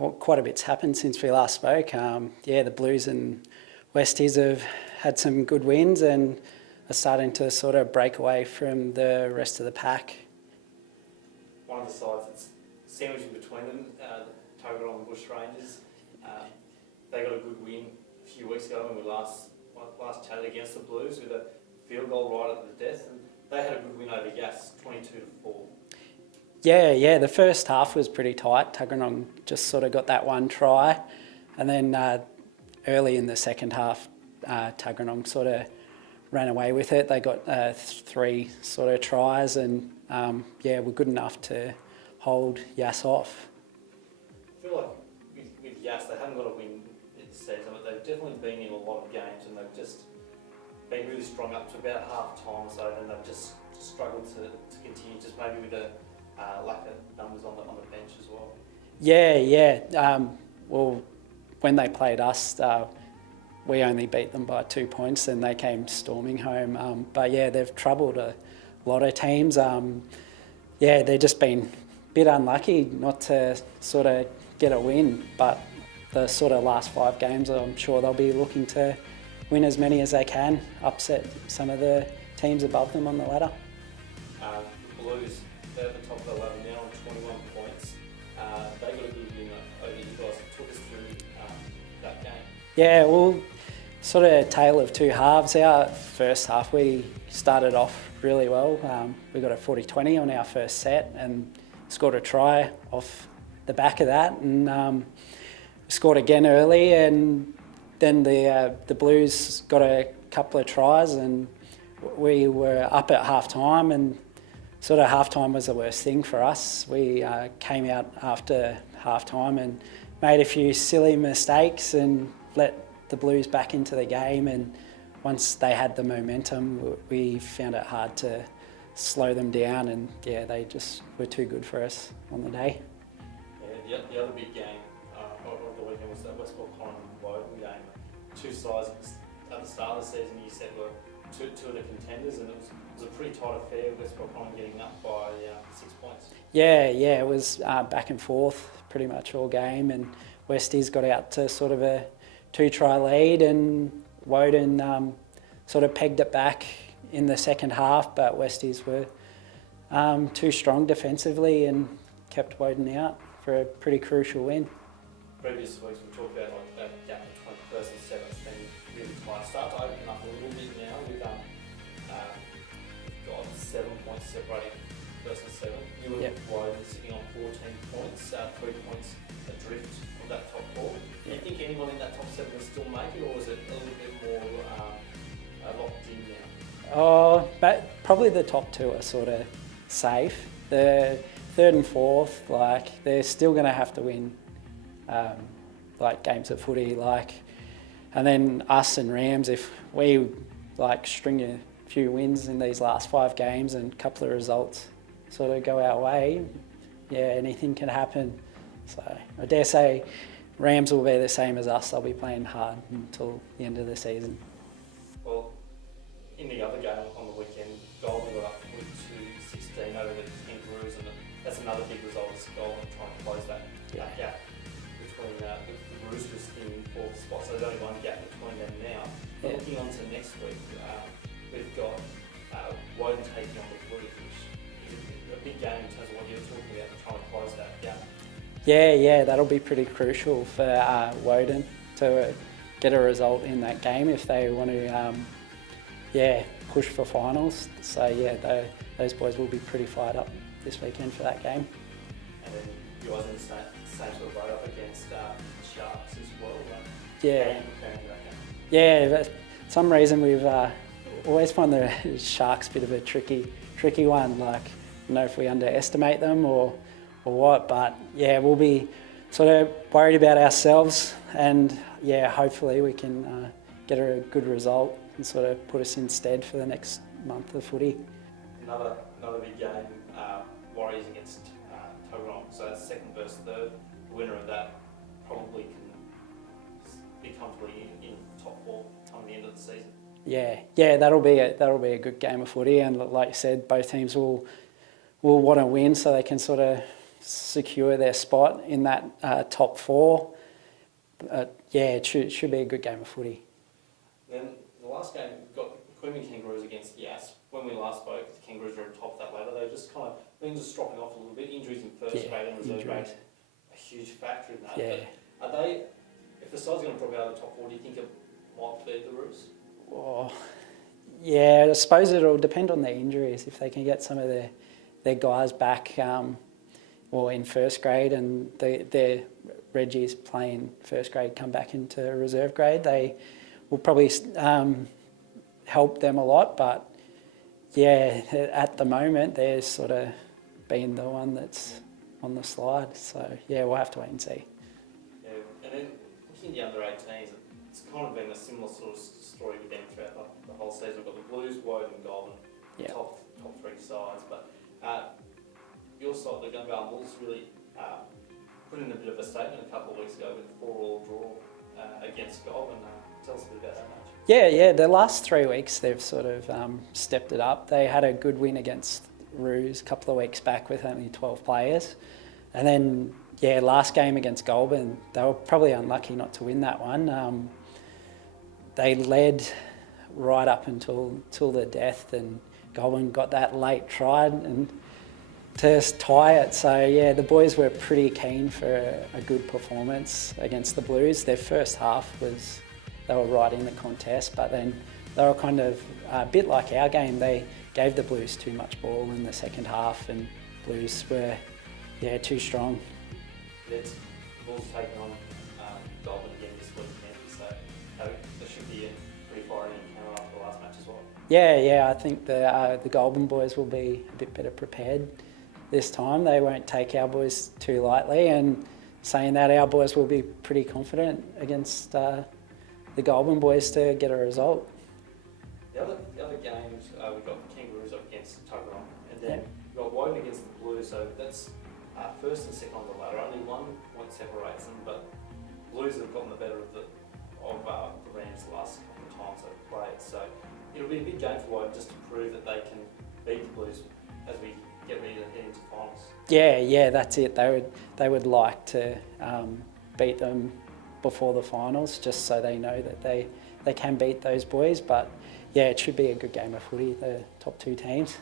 Well, quite a bit's happened since we last spoke. The Blues and Westies have had some good wins and are starting to sort of break away from the rest of the pack. One of the sides that's sandwiched between them, Tuggeranong and Bush Rangers, they got a good win a few weeks ago when we last chatted against the Blues with a field goal right at the death, and they had a good win over Yass, 22-4. Yeah, the first half was pretty tight. Tuggeranong just sort of got that one try, and then early in the second half, Tuggeranong sort of ran away with it. They got 3 sort of tries and were good enough to hold Yass off. I feel like with Yass, they haven't got a win this season, but they've definitely been in a lot of games and they've just been really strong up to about half time or so, and they've just struggled to continue, just maybe with a lack of numbers on the bench as well. Well, when they played us, we only beat them by 2 points and they came storming home. They've troubled a lot of teams. They've just been a bit unlucky not to sort of get a win, but the sort of last 5 games, I'm sure they'll be looking to win as many as they can, upset some of the teams above them on the ladder. The Blues, they're at the top of the ladder now on 21 points. They got a good win over you guys. Talk us through that game. Yeah, well, sort of a tale of two halves. Our first half, we started off really well. We got a 40-20 on our first set and scored a try off the back of that, and scored again early, and then the Blues got a couple of tries and we were up at half-time, and sort of half-time was the worst thing for us. We came out after half-time and made a few silly mistakes and let the Blues back into the game, and once they had the momentum, we found it hard to slow them down, and they just were too good for us on the day. Yeah, the other big game of the weekend was that West Corin and Woden game. 2 sides at the start of the season you said were two of the contenders, and it was a pretty tight affair, West Corin getting up by 6 points. It was back and forth pretty much all game, and Westies got out to sort of a 2-try lead, and Woden sort of pegged it back in the second half, but Westies were too strong defensively and kept Woden out for a pretty crucial win. Previous weeks we talked about like that gap between first and seventh being really tight. Start to open up a little bit now. We've got 7 points separating first and seventh. You and Woden sitting on 14 points, 3 points adrift of that top 4. Do you think anyone in that top 7 will still make it, or is it a little bit more locked in now? But probably the top 2 are sort of safe. The 3rd and 4th, they're still going to have to win games of footy, and then us and Rams, if we string a few wins in these last 5 games and a couple of results sort of go our way, anything can happen. So I dare say Rams will be the same as us. They'll be playing hard until the end of the season. Well, in the other game on the weekend, Golden got up 42-16 over the Kangaroos, and that's another big result as Golden trying to close that gap between the Roosters in 4th spot. So there's only one gap between them now. But looking on to next week, we've got Woden taking on the Blues, which is a big game in terms of what you're talking about, trying to close that gap. That'll be pretty crucial for Woden to get a result in that game if they want to push for finals. So those boys will be pretty fired up this weekend for that game. And then you guys in the same sort of boat up against Sharks as well. For some reason we've always found the Sharks a bit of a tricky one. I don't know if we underestimate them or what, but we'll be sort of worried about ourselves, and hopefully we can get a good result and sort of put us in stead for the next month of footy. Another big game, Warriors against Tuggeranong. So that's 2nd versus 3rd. The winner of that probably can be comfortably in top 4 come the end of the season. That'll be a good game of footy, and like you said, both teams will want to win so they can sort of secure their spot in that top four. Yeah, it should be a good game of footy. Then the last game, we've got the Queanbeyan Kangaroos against Yass. When we last spoke, the Kangaroos were on top of that ladder. They just kind of, things are dropping off a little bit. Injuries in first grade and reserve grade, a huge factor in that. Yeah. But are they, if the side's going to drop out of the top four, do you think it might beat the Roos? Oh, yeah, I suppose it'll depend on their injuries. If they can get some of their guys back or in first grade and their Reggie's playing first grade come back into reserve grade, they will probably help them a lot. But yeah, at the moment they're sort of being the one that's on the slide. So yeah, we'll have to wait and see. Yeah, and then looking at the under 18s, it's kind of been a similar sort of story with them throughout the whole season. We've got the Blues, Woden, Golden, top three sides. But your side, the Gunga Bulls, really put in a bit of a statement a couple of weeks ago with a 4-4 draw against Golden. Tell us a bit about that match. Yeah, the last 3 weeks they've sort of stepped it up. They had a good win against Roos a couple of weeks back with only 12 players. And then, last game against Goulburn, they were probably unlucky not to win that one. They led right up until the death, and Goulburn got that late try and to tie it. So yeah, the boys were pretty keen for a good performance against the Blues. Their first half they were right in the contest, but then they were kind of a bit like our game. They gave the Blues too much ball in the second half, and Blues were too strong. The Bulls taking on Goulburn again this weekend, so there should be a pretty fiery encounter after the last match as well. Yeah, I think the Goulburn boys will be a bit better prepared this time. They won't take our boys too lightly, and saying that, our boys will be pretty confident against the Goulburn boys to get a result. The other games, we've got the Kangaroos up against Tuggeranong, and then we've got Woden against the Blues, so that's first and second on the ladder. Only 1 point separates them, but Blues have gotten the better of the Rams the last couple of times they've played, so it'll be a big game for Woden just to prove that they can beat the Blues as we get ready to head into finals. Yeah, that's it. They would like to beat them before the finals, just so they know that they can beat those boys. But yeah, it should be a good game of footy, the top two teams.